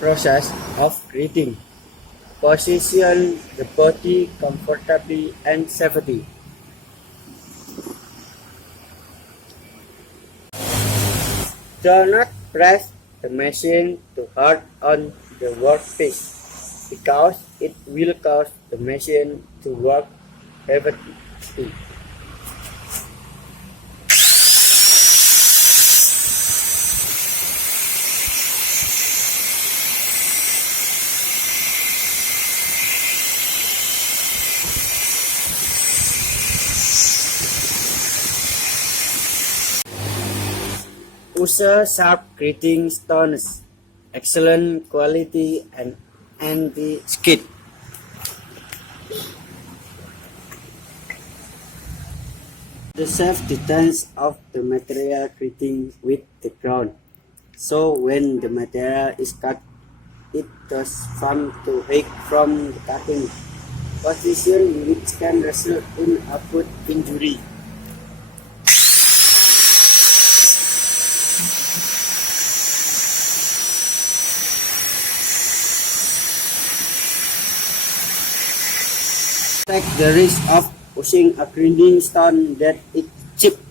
Process of breathing. Position the body comfortably and safely. Do not press the machine too hard on the workpiece because it will cause the machine to work heavily. Use sharp grating stones, excellent quality and anti-skid. The safe distance of the material grating with the ground, so when the material is cut, it does farm to break from the cutting position, which can result in a foot injury. Take the risk of pushing a grinding stone that is chipped.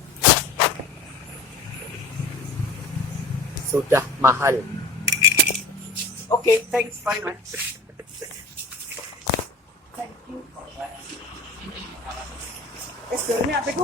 Sudah mahal. Okay, thanks very much. Thank you. Es apa itu?